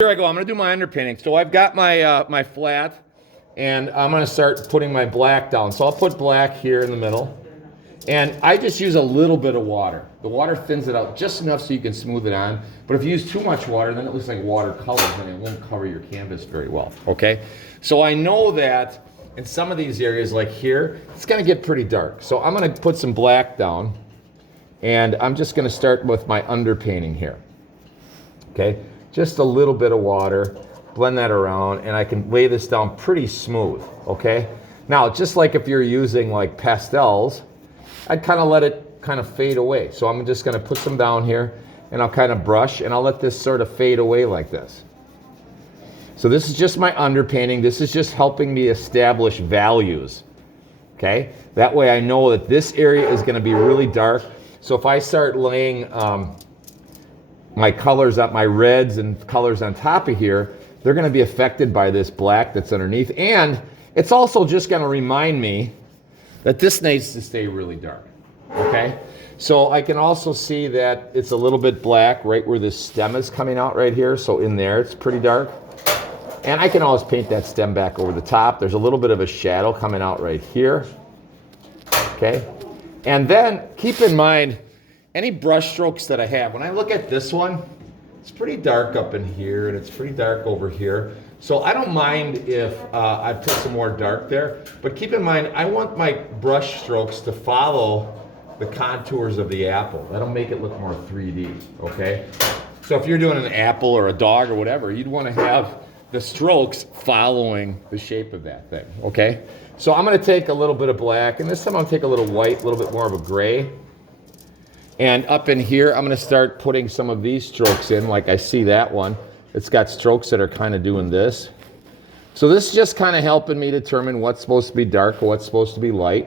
Here I go. I'm going to do my underpainting. So I've got my my flat, and I'm going to start putting my black down. So I'll put black here in the middle, and I just use a little bit of water. The water thins it out just enough so you can smooth it on. But if you use too much water, then it looks like watercolors, and it won't cover your canvas very well. Okay. So I know that in some of these areas, like here, it's going to get pretty dark. So I'm going to put some black down, and I'm just going to start with my underpainting here. Okay. Just a little bit of water, blend that around, and I can lay this down pretty smooth, okay? Now, just like if you're using like pastels, I'd kind of let it kind of fade away. So I'm just gonna put some down here, and I'll kind of brush, and I'll let this sort of fade away like this. So this is just my underpainting. This is just helping me establish values, okay? That way I know that this area is gonna be really dark. So if I start laying my colors up, my reds and colors on top of here, they're going to be affected by this black that's underneath. And it's also just going to remind me that this needs to stay really dark, okay? So I can also see that it's a little bit black right where this stem is coming out right here. So in there, it's pretty dark. And I can always paint that stem back over the top. There's a little bit of a shadow coming out right here, okay? And then keep in mind, any brush strokes that I have, when I look at this one, it's pretty dark up in here and it's pretty dark over here. So I don't mind if I put some more dark there, but keep in mind, I want my brush strokes to follow the contours of the apple. That'll make it look more 3D, okay? So if you're doing an apple or a dog or whatever, you'd want to have the strokes following the shape of that thing, okay? So I'm gonna take a little bit of black, and this time I'll take a little white, a little bit more of a gray. And up in here, I'm going to start putting some of these strokes in, like I see that one. It's got strokes that are kind of doing this. So this is just kind of helping me determine what's supposed to be dark or what's supposed to be light.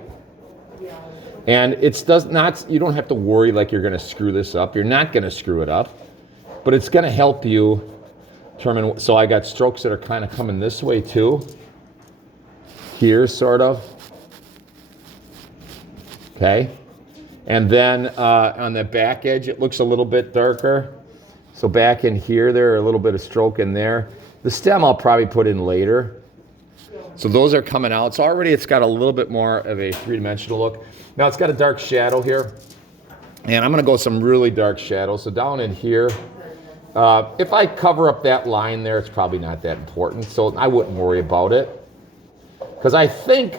And you don't have to worry like you're going to screw this up. You're not going to screw it up, but it's going to help you determine. So I got strokes that are kind of coming this way too. Here, sort of. Okay. And then on the back edge, it looks a little bit darker. So back in here, there are a little bit of stroke in there. The stem I'll probably put in later. So those are coming out. So already it's got a little bit more of a three-dimensional look. Now it's got a dark shadow here. And I'm gonna go some really dark shadow. So down in here, if I cover up that line there, it's probably not that important. So I wouldn't worry about it. Because I think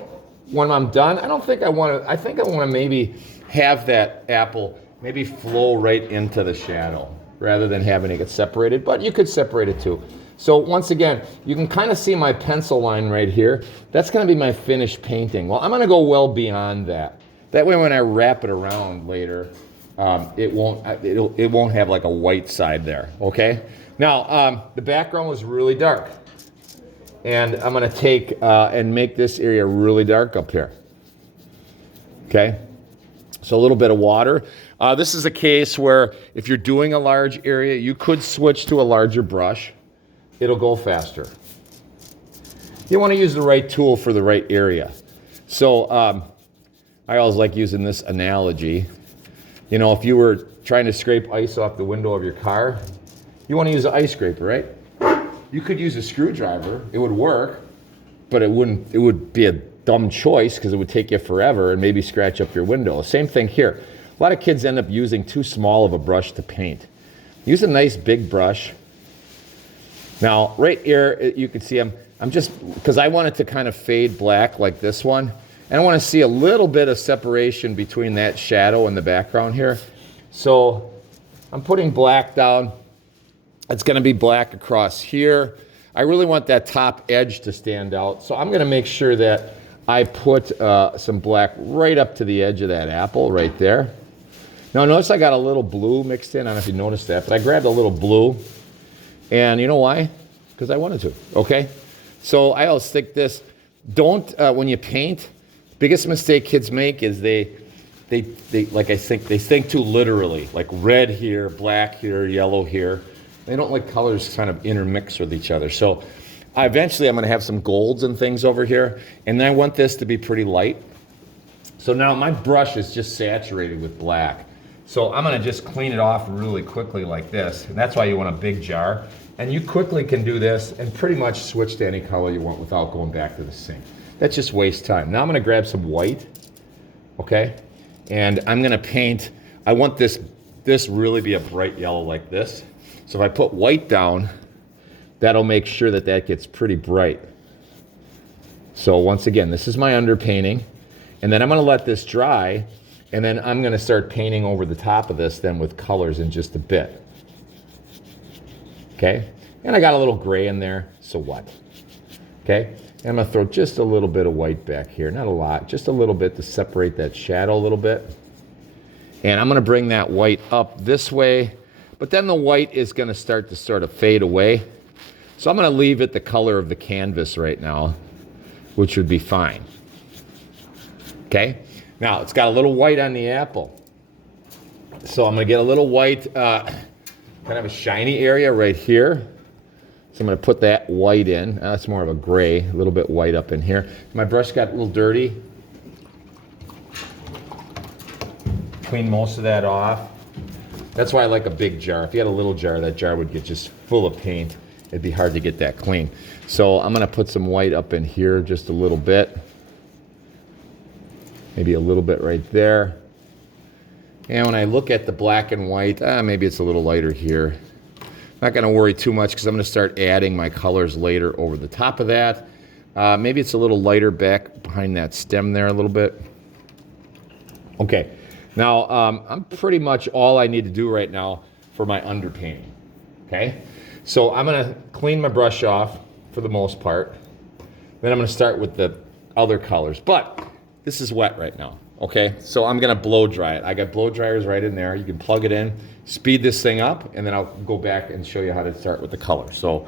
when I'm done, I think I want to maybe have that apple maybe flow right into the shadow rather than having it get separated, but you could separate it too. So once again, you can kind of see my pencil line right here. That's going to be my finished painting. Well, I'm going to go well beyond that. That way when I wrap it around later, it won't have like a white side there, okay? Now, the background was really dark. And I'm going to take and make this area really dark up here, okay? So a little bit of water. This is a case where if you're doing a large area, you could switch to a larger brush. It'll go faster. You want to use the right tool for the right area. So I always like using this analogy. You know, if you were trying to scrape ice off the window of your car, you want to use an ice scraper, right? You could use a screwdriver. It would work, but it would be a dumb choice because it would take you forever and maybe scratch up your window. Same thing here. A lot of kids end up using too small of a brush to paint. Use a nice big brush. Now, right here, you can see I'm just, because I want it to kind of fade black like this one, and I want to see a little bit of separation between that shadow and the background here. So I'm putting black down. It's going to be black across here. I really want that top edge to stand out, so I'm going to make sure that I put some black right up to the edge of that apple right there. Now notice I got a little blue mixed in. I don't know if you noticed that, but I grabbed a little blue. And you know why? Because I wanted to, okay? So I always think this, don't, when you paint, biggest mistake kids make is they think too literally, like red here, black here, yellow here. They don't like colors kind of intermix with each other. So eventually I'm going to have some golds and things over here, and then I want this to be pretty light. So now my brush is just saturated with black. So I'm going to just clean it off really quickly like this, and that's why you want a big jar. And you quickly can do this and pretty much switch to any color you want without going back to the sink. That just wastes time. Now I'm gonna grab some white, okay? And I'm gonna paint, I want this really be a bright yellow like this. So if I put white down, that'll make sure that that gets pretty bright. So once again, this is my underpainting. And then I'm gonna let this dry, and then I'm gonna start painting over the top of this then with colors in just a bit. Okay? And I got a little gray in there, so what? Okay? And I'm gonna throw just a little bit of white back here, not a lot, just a little bit to separate that shadow a little bit. And I'm gonna bring that white up this way, but then the white is gonna start to sort of fade away. So I'm gonna leave it the color of the canvas right now, which would be fine. Okay? Now, it's got a little white on the apple. So I'm gonna get a little white, kind of a shiny area right here. So I'm gonna put that white in. That's more of a gray, a little bit white up in here. My brush got a little dirty. Clean most of that off. That's why I like a big jar. If you had a little jar, that jar would get just full of paint. It'd be hard to get that clean. So I'm gonna put some white up in here just a little bit. Maybe a little bit right there. And when I look at the black and white, maybe it's a little lighter here. Not gonna worry too much because I'm gonna start adding my colors later over the top of that. Maybe it's a little lighter back behind that stem there a little bit. Okay, now I'm pretty much all I need to do right now for my underpainting, okay? So I'm gonna clean my brush off for the most part. Then I'm gonna start with the other colors, but this is wet right now, okay? So I'm gonna blow dry it. I got blow dryers right in there. You can plug it in, speed this thing up, and then I'll go back and show you how to start with the color. So